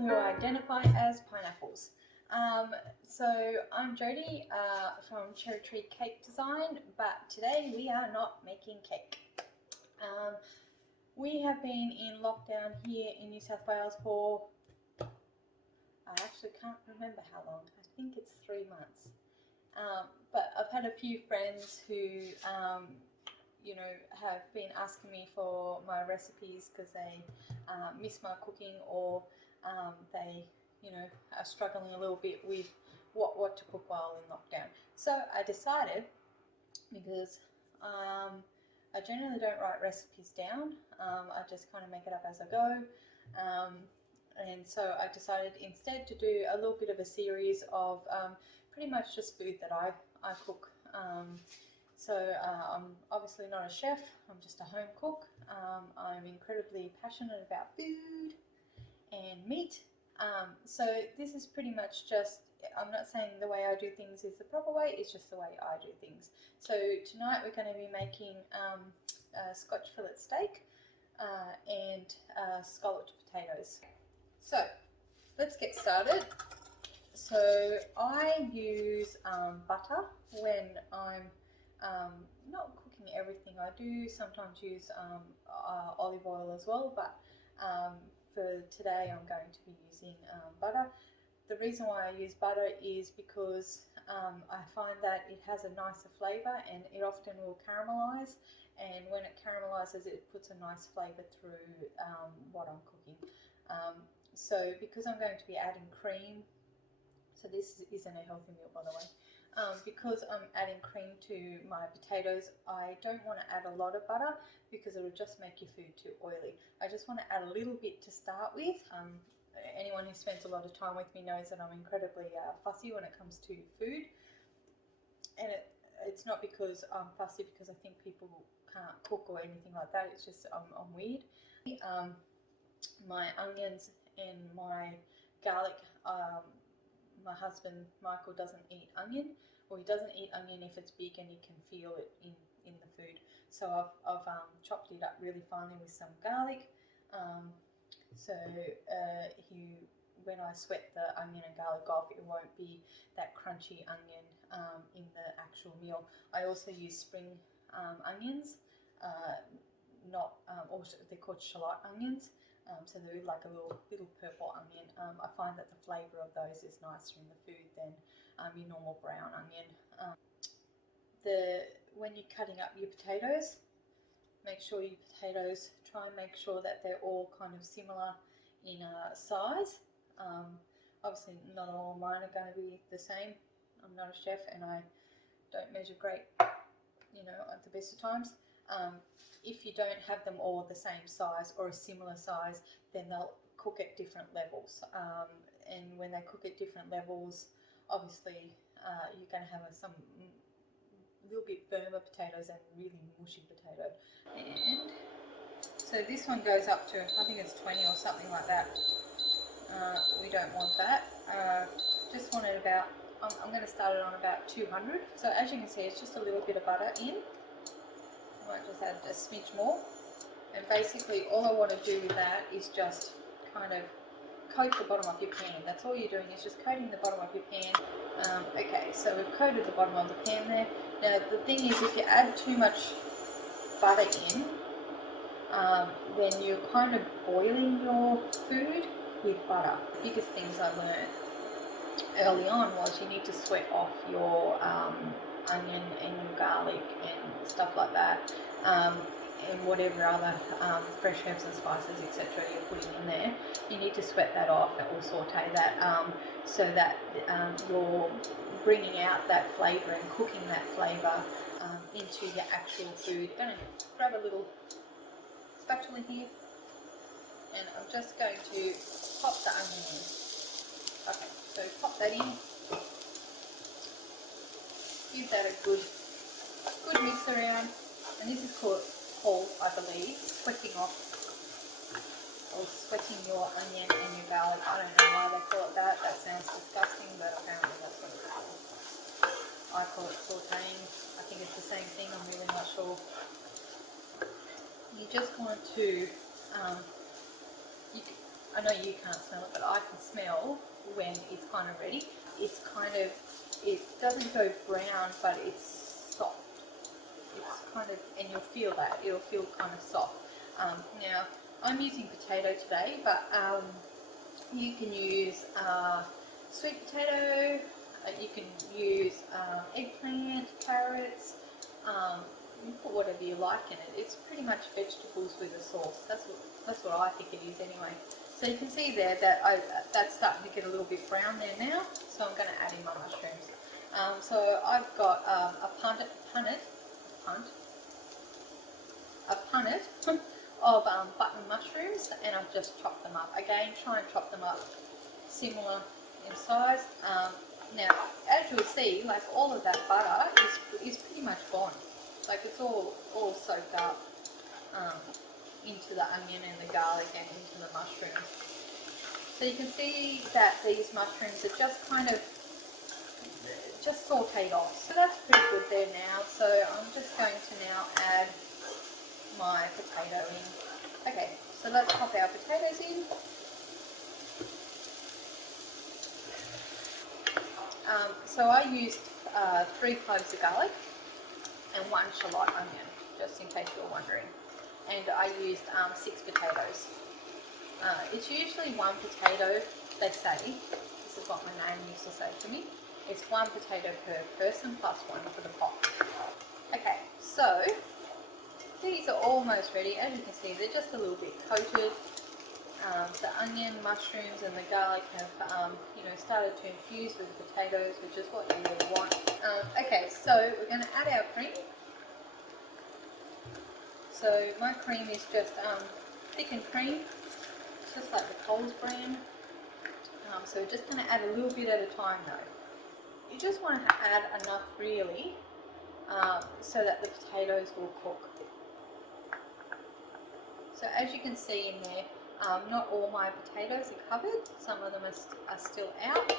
who identify as pineapples. So I'm Jody from Cherry Tree Cake Design, but today we are not making cake. We have been in lockdown here in New South Wales for, I actually can't remember how long. I think it's 3 months. But I've had a few friends who, you know, have been asking me for my recipes because they miss my cooking, or they, you know, are struggling a little bit with what to cook while in lockdown. So I decided, because I generally don't write recipes down, I just kind of make it up as I go. And so I decided instead to do a little bit of a series of pretty much just food that I cook. I'm obviously not a chef, I'm just a home cook. I'm incredibly passionate about food and meat. So this is pretty much just, I'm not saying the way I do things is the proper way, it's just the way I do things. So tonight we're going to be making Scotch fillet steak and scalloped potatoes. So let's get started. So I use butter when I'm not cooking everything. I do sometimes use olive oil as well, but for today I'm going to be using butter. The reason why I use butter is because I find that it has a nicer flavour and it often will caramelize, and when it caramelizes it puts a nice flavour through what I'm cooking. So because I'm going to be adding cream, so this isn't a healthy meal by the way, because I'm adding cream to my potatoes, I don't want to add a lot of butter because it will just make your food too oily. I just want to add a little bit to start with. Anyone who spends a lot of time with me knows that I'm incredibly fussy when it comes to food, and it's not because I'm fussy because I think people can't cook or anything like that. It's just I'm weird. My onions and my garlic, my husband Michael doesn't eat onion, or he doesn't eat onion if it's big and you can feel it in the food. So I've chopped it up really finely with some garlic. When I sweat the onion and garlic off, it won't be that crunchy onion in the actual meal. I also use spring onions, or they're called shallot onions. So they're like a little purple onion. I find that the flavour of those is nicer in the food than your normal brown onion. When you're cutting up your potatoes, make sure your potatoes, try and make sure that they're all kind of similar in size. Obviously not all of mine are going to be the same. I'm not a chef and I don't measure great, you know, at the best of times. If you don't have them all the same size or a similar size, then they'll cook at different levels. And when they cook at different levels, obviously you're going to have some little bit firmer potatoes and really mushy potato. And so this one goes up to, I think it's 20 or something like that. We don't want that. Just want it about, I'm going to start it on about 200. So as you can see, it's just a little bit of butter in. I might just add a smidge more. And basically all I want to do with that is just kind of coat the bottom of your pan. That's all you're doing, is just coating the bottom of your pan. Okay, so we've coated the bottom of the pan there. Now the thing is, if you add too much butter in, then you're kind of boiling your food with butter. The biggest things I learned early on was you need to sweat off your onion and your garlic and stuff like that, and whatever other fresh herbs and spices etc. you're putting in there. You need to sweat that off or saute that, so that you're bringing out that flavour and cooking that flavour into your actual food. I'm going to grab a little spatula here and I'm just going to pop the onion in. Okay, so pop that in, give that a good mix around, and this is called, I believe, sweating off, or sweating your onion and your garlic. I don't know why they call it that. That sounds disgusting, but apparently that's what it's called. I call it sauteing. I think it's the same thing, I'm really not sure. You just want to, I know you can't smell it, but I can smell when it's kind of ready. It's kind of, it doesn't go brown, but it's soft. It's kind of, and you'll feel that, it'll feel kind of soft. Now, I'm using potato today, but you can use sweet potato, you can use eggplant, carrots, you put whatever you like in it. It's pretty much vegetables with a sauce. That's what I think it is anyway. So you can see there that that's starting to get a little bit brown there now. So I'm going to add in my mushrooms. So I've got a punnet of button mushrooms, and I've just chopped them up. Again, try and chop them up similar in size. Now, as you'll see, like all of that butter is pretty much gone. Like it's all soaked up into the onion and the garlic and into the mushrooms. So you can see that these mushrooms are just kind of just sauteed off. So that's pretty good there now. So I'm just going to now add my potato in. Okay, so let's pop our potatoes in. So I used 3 cloves of garlic and 1 shallot onion, just in case you're wondering. And I used 6 potatoes. It's usually 1 potato, they say. This is what my nan used to say to me. It's 1 potato per person plus 1 for the pot. Okay, so these are almost ready. As you can see, they're just a little bit coated. The onion, mushrooms and the garlic have started to infuse with the potatoes, which is what you really want. Okay, so we're going to add our cream. So my cream is just thickened cream, just like the Coles brand. So we're just going to add a little bit at a time though. You just want to add enough really so that the potatoes will cook. So as you can see in there, not all my potatoes are covered, some of them are still out,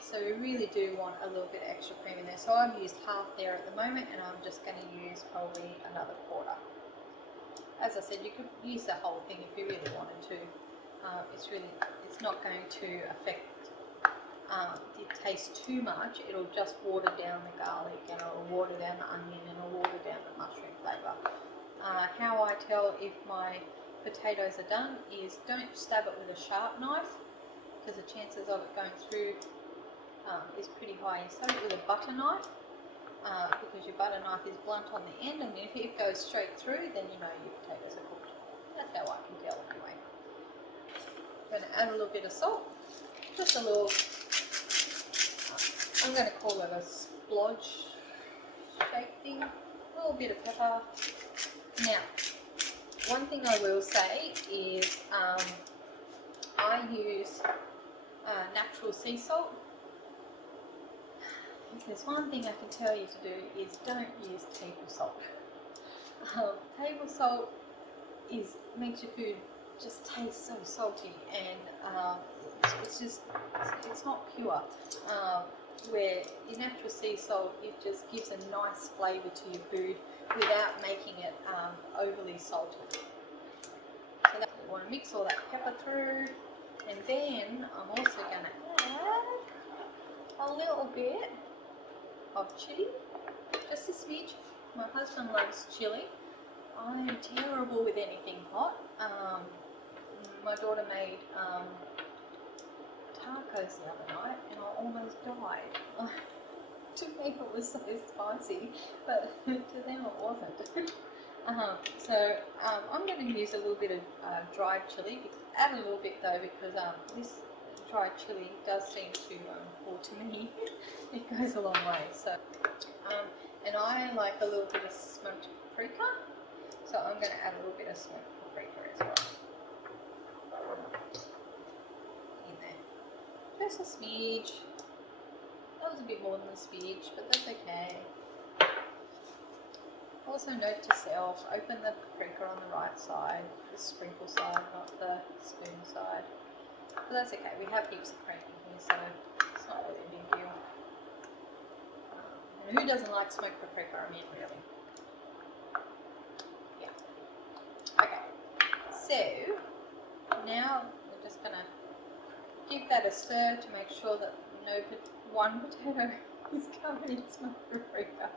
so we really do want a little bit extra cream in there. So I've used half there at the moment, and I'm just going to use probably another quarter. As I said, you could use the whole thing if you really wanted to. It's not going to affect the taste too much. It'll just water down the garlic, and it'll water down the onion, and it'll water down the mushroom flavour. How I tell if my potatoes are done is don't stab it with a sharp knife, because the chances of it going through is pretty high. You stab it with a butter knife, because your butter knife is blunt on the end, and if it goes straight through, then you know your potatoes are cooked. That's how I can tell anyway. I'm going to add a little bit of salt, just a little, I'm going to call it a splodge shake thing, a little bit of pepper. Now, one thing I will say is I use natural sea salt. If there's one thing I can tell you to do is don't use table salt. Table salt makes your food just taste so salty, and it's not pure. Where your natural sea salt, it just gives a nice flavour to your food without making it overly salted. So that, we want to mix all that pepper through, and then I'm also going to add a little bit of chilli, just a smidge. My husband loves chilli. I am terrible with anything hot. My daughter made tacos the other night, and I almost died. To me it was so spicy, but to them it wasn't. So I'm going to use a little bit of dried chilli. Add a little bit though, because this dried chilli does seem to, or to me, it goes a long way. So, and I like a little bit of smoked paprika, so I'm going to add a little bit of smoked paprika as well. In there, just a smidge. That was a bit more than a smidge, but that's okay. Also, note to self, open the paprika on the right side, the sprinkle side, not the spoon side. But that's okay, we have heaps of cream in here, so it's not really a big deal. And who doesn't like smoked paprika? I mean, really. Yeah. Okay, so now we're just just going to give that a stir to make sure that one potato is covered in smoked paprika.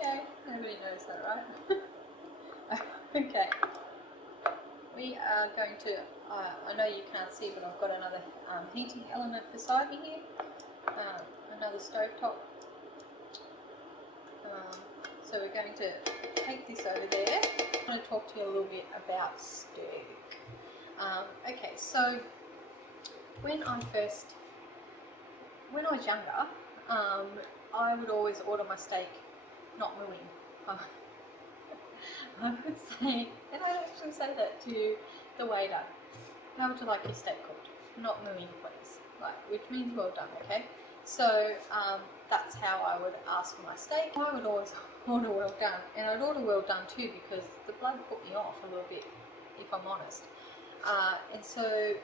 Yeah, nobody knows that, right? Okay. We are going to, I know you can't see, but I've got another heating element beside me here, another stovetop. So we're going to take this over there. I'm going to talk to you a little bit about steak. Okay, so when I was younger, I would always order my steak not mooing. I would say, and I'd actually say that to the waiter, how would you like your steak cooked? Not mooing, please. Like, which means well done, okay? So that's how I would ask for my steak. I would always order well done, and I'd order well done too because the blood put me off a little bit, if I'm honest. And so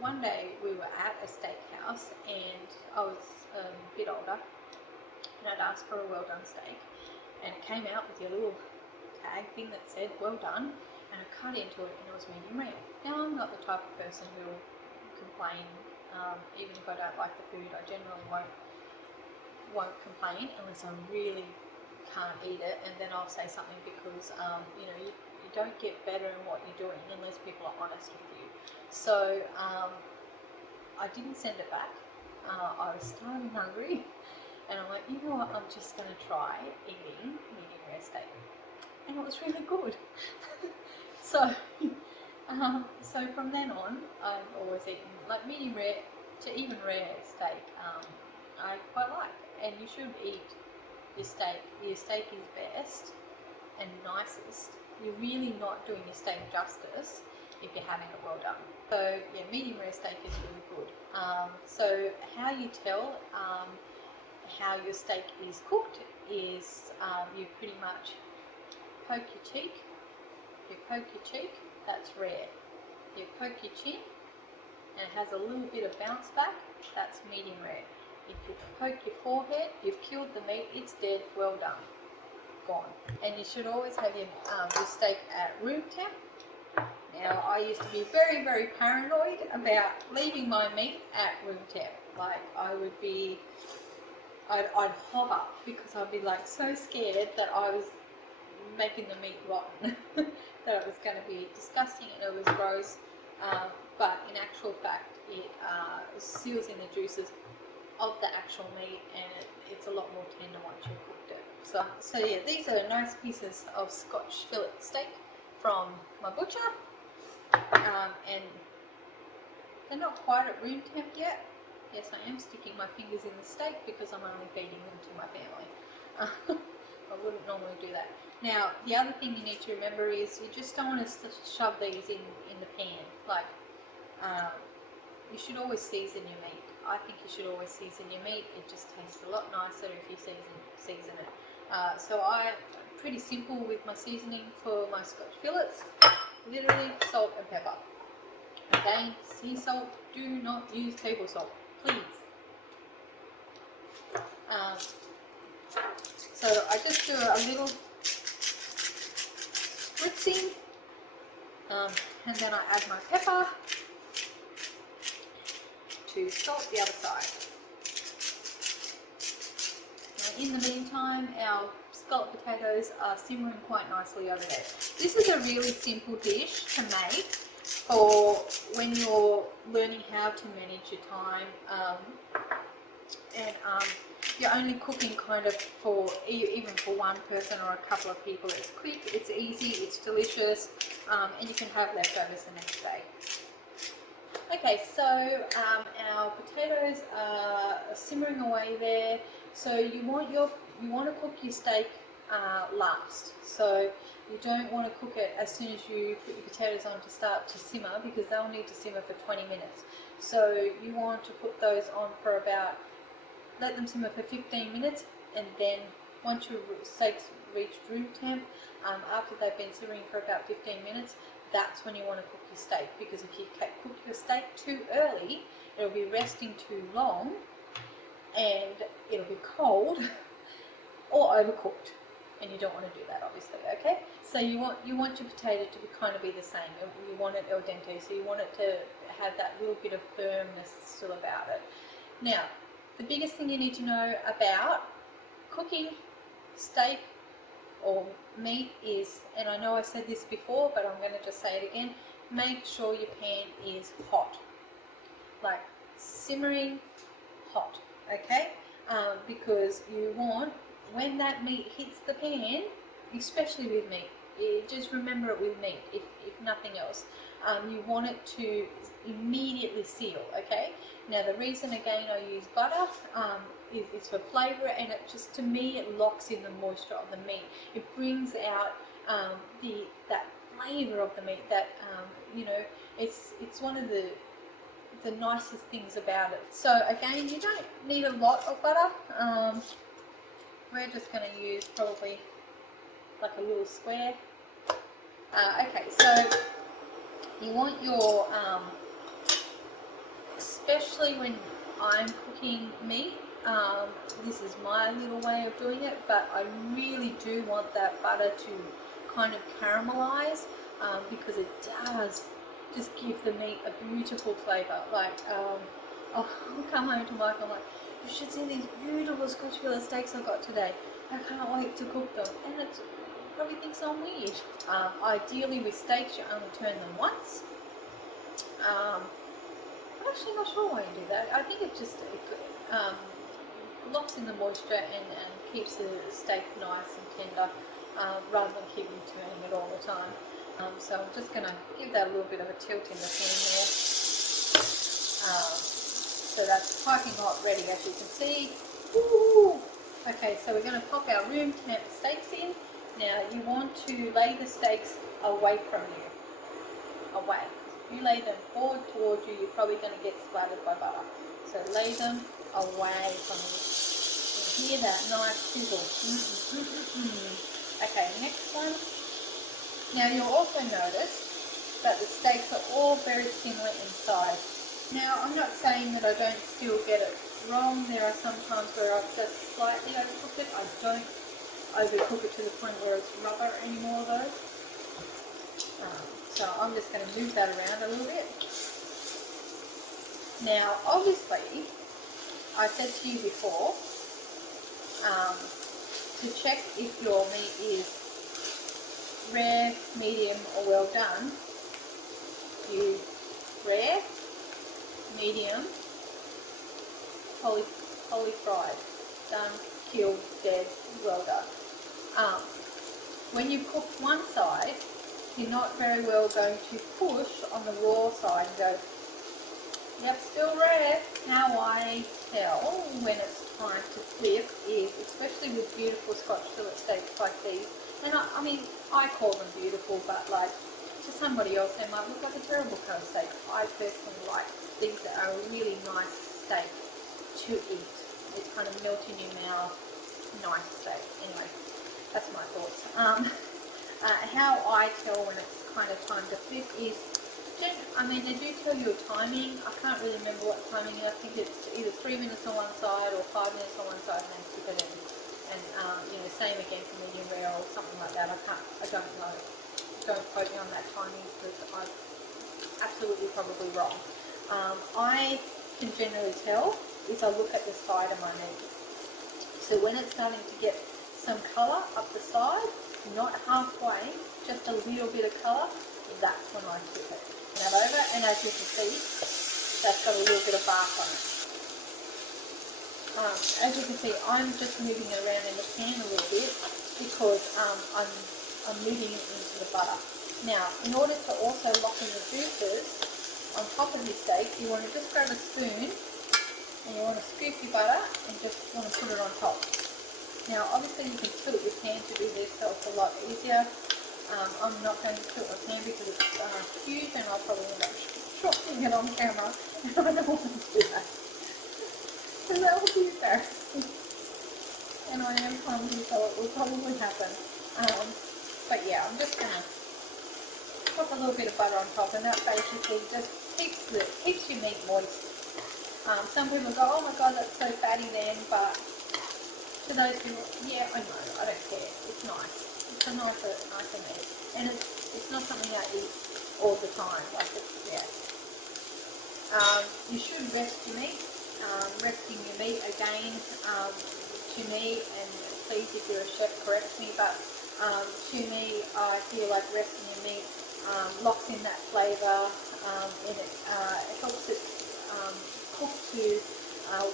one day we were at a steakhouse, and I was a bit older, and I'd asked for a well done steak, and it came out with your little tag thing that said well done, and I cut into it and it was medium rare. Now I'm not the type of person who will complain, even if I don't like the food. I generally won't complain unless I really can't eat it, and then I'll say something because you know, you don't get better in what you're doing unless people are honest with you. So I didn't send it back. I was starving hungry, and I'm like, you know what, I'm just going to try eating medium rare steak. And it was really good. So from then on, I've always eaten like medium rare to even rare steak. I quite like, and you should eat your steak. Your steak is best and nicest. You're really not doing your steak justice if you're having it well done. So yeah, medium rare steak is really good. So how you tell how your steak is cooked is you pretty much poke your cheek. You poke your cheek, that's rare. You poke your chin, and it has a little bit of bounce back, that's medium rare. If you poke your forehead, you've killed the meat, it's dead, well done, gone. And you should always have your steak at room temp. Now, I used to be very, very paranoid about leaving my meat at room temp. Like, I'd hover because I'd be like so scared that I was making the meat rotten, that it was going to be disgusting and it was gross, but in actual fact it seals in the juices of the actual meat, and it's a lot more tender once you've cooked it. So yeah, these are nice pieces of Scotch fillet steak from my butcher, and they're not quite at room temp yet. Yes, I am sticking my fingers in the steak because I'm only feeding them to my family. I wouldn't normally do that. Now, the other thing you need to remember is you just don't want to shove these in the pan. Like, you should always season your meat. I think you should always season your meat. It just tastes a lot nicer if you season it. So I'm pretty simple with my seasoning for my Scotch fillets. Literally salt and pepper. Again, sea salt. Do not use table salt, please. So I just do a little spritzing, and then I add my pepper to salt the other side. Now, in the meantime, our scalloped potatoes are simmering quite nicely over there. This is a really simple dish to make for when you're learning how to manage your time, and you're only cooking kind of for even for one person or a couple of people. It's quick, it's easy, it's delicious, and you can have leftovers the next day. Okay, so our potatoes are simmering away there. So you want to cook your steak last. So you don't want to cook it as soon as you put your potatoes on to start to simmer, because they'll need to simmer for 20 minutes. So you want to put those on for about, let them simmer for 15 minutes, and then once your steaks reach room temp, after they've been simmering for about 15 minutes, that's when you want to cook your steak, because if you cook your steak too early, it'll be resting too long, and it'll be cold or overcooked. and you don't want to do that, obviously. Okay, so you want your potato to kind of be the same. You want it al dente, so you want it to have that little bit of firmness still about it. Now, the biggest thing you need to know about cooking steak or meat is, and I know I said this before, but I'm going to just say it again, make sure your pan is hot, like simmering hot, okay? Because you want, when that meat hits the pan, especially with meat, just remember it with meat, if nothing else, you want it to immediately seal, okay? Now the reason again I use butter is for flavour, and it just, to me, it locks in the moisture of the meat. It brings out that flavour of the meat that, you know, it's one of the nicest things about it. So again, you don't need a lot of butter. We're just going to use probably like a little square. Okay, so you want your, especially when I'm cooking meat, this is my little way of doing it, but I really do want that butter to kind of caramelize, because it does just give the meat a beautiful flavour. Like, I'll come home to Michael, I'm like, you should see these beautiful Scotch fillet steaks I got today. I can't wait to cook them. And it probably thinks I'm weird. Ideally with steaks, you only turn them once. I'm actually not sure why you do that. I think it just locks in the moisture and keeps the steak nice and tender, rather than keeping turning it all the time. So I'm just going to give that a little bit of a tilt in the pan there. So that's piping hot, ready, as you can see. Ooh. Okay, so we're going to pop our room temp steaks in. Now you want to lay the steaks away from you. Away. If you lay them forward towards you, you're probably going to get splattered by butter. So lay them away from you. You hear that nice sizzle. Okay, next one. Now you'll also notice that the steaks are all very similar in size. Now I'm not saying that I don't still get it wrong. There are some times where I've just slightly overcooked it. I don't overcook it to the point where it's rubber anymore though. So I'm just going to move that around a little bit. Now obviously, I said to you before, to check if your meat is rare, medium or well done, use rare, medium, wholly fried, done, killed, dead, well done. When you cook one side, you're not very well going to push on the raw side and go, yep, still rare. How I tell when it's time to flip is, especially with beautiful Scotch fillet steaks like these, and I mean, I call them beautiful, but like, to somebody else they might look like a terrible kind of steak. I personally like things that are a really nice steak to eat. It's kind of melt in your mouth, nice steak. Anyway, that's my thoughts. How I tell when it's kind of time to flip is, I mean, they do tell you a timing. I can't really remember what timing is. I think it's either 3 minutes on one side or 5 minutes on one side and then flip it in. And you know, same again for medium rare or something like that. I don't know. Don't quote me on that timing because I'm absolutely probably wrong. I can generally tell if I look at the side of my meat. So when it's starting to get some colour up the side, not halfway, just a little bit of colour, that's when I flip it. That over, and as you can see, that's got a little bit of bark on it. As you can see, I'm just moving it around in the pan a little bit because I'm moving it into the butter. Now, in order to also lock in the juices on top of your steak, you want to just grab a spoon and you want to scoop your butter and just want to put it on top. Now, obviously you can tilt your pan to do this, so it's a lot easier. I'm not going to tilt my pan because it's huge and I'll probably end up dropping it on camera. I don't want to do that. So that would be embarrassing. And I am clumsy, so it will probably happen. But yeah, I'm just going to pop a little bit of butter on top, and that basically just keeps your meat moist. Some people go, oh my god, that's so fatty then, but to to those who, yeah, I know, I don't care. It's nice. It's a nicer meat, and it's not something I eat all the time. Like it's, yeah. You should rest your meat. Resting your meat again, to me, and please if you're a chef correct me, but to me I feel like resting your meat locks in that flavour, and it helps it cook to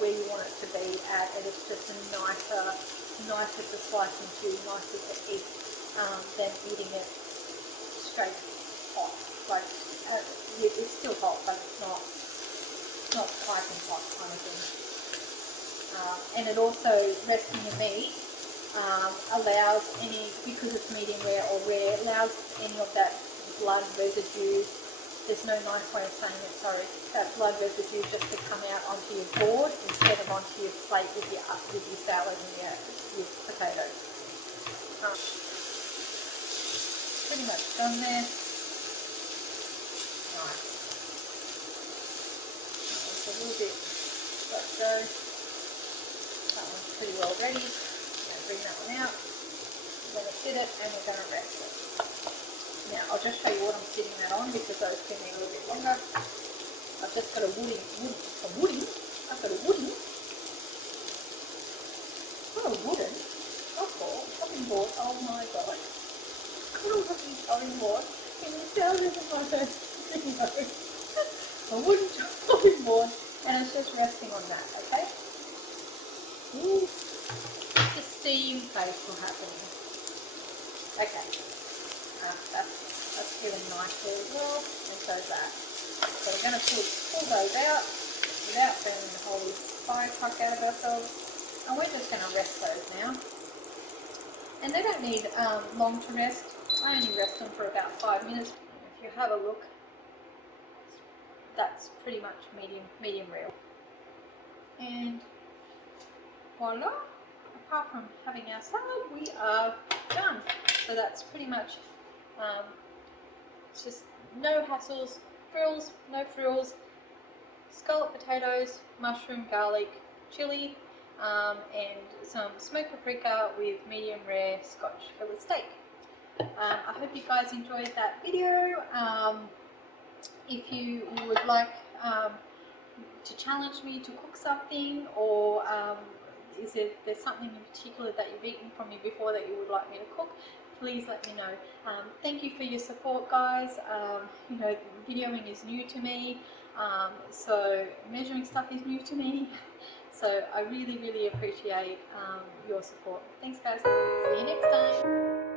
where you want it to be at, and it's just nicer to slice into, nicer to eat than eating it straight hot. Like it's still hot, but it's not piping hot kind of thing. And it also, resting your meat allows any, because it's medium rare or rare, allows any of that blood residue, there's no nice way of saying it, sorry, that blood residue just to come out onto your board instead of onto your plate with your salad and your potatoes. Pretty much done there. Nice. A little bit let go. That one's pretty well ready. I'm going to bring that one out. We're going to sit it and we're going to rest it. Now I'll just show you what I'm sitting that on because those can be a little bit longer. I've just got a woody. I've got a wooden. Not a wooden. Chopping board. Oh my god. I've got a wooden chopping board. Can you tell this is my first video? A wooden chopping board, and it's just resting on that, okay? Ooh, the steam face will happen. Okay, that's feeling nice there as well, and so is that. So we're going to pull those out without burning the holy firecrack out of ourselves, and we're just going to rest those now. And they don't need long to rest. I only rest them for about 5 minutes. If you have a look, that's pretty much medium rare. And voila, apart from having our salad, we are done. So that's pretty much just no hassles, no frills, scalloped potatoes, mushroom, garlic, chilli, and some smoked paprika with medium rare Scotch fillet steak. I hope you guys enjoyed that video. If you would like to challenge me to cook something, or there's something in particular that you've eaten from me before that you would like me to cook, please let me know. Thank you for your support, guys. You know, videoing is new to me, so measuring stuff is new to me. So I really appreciate your support. Thanks, guys. See you next time.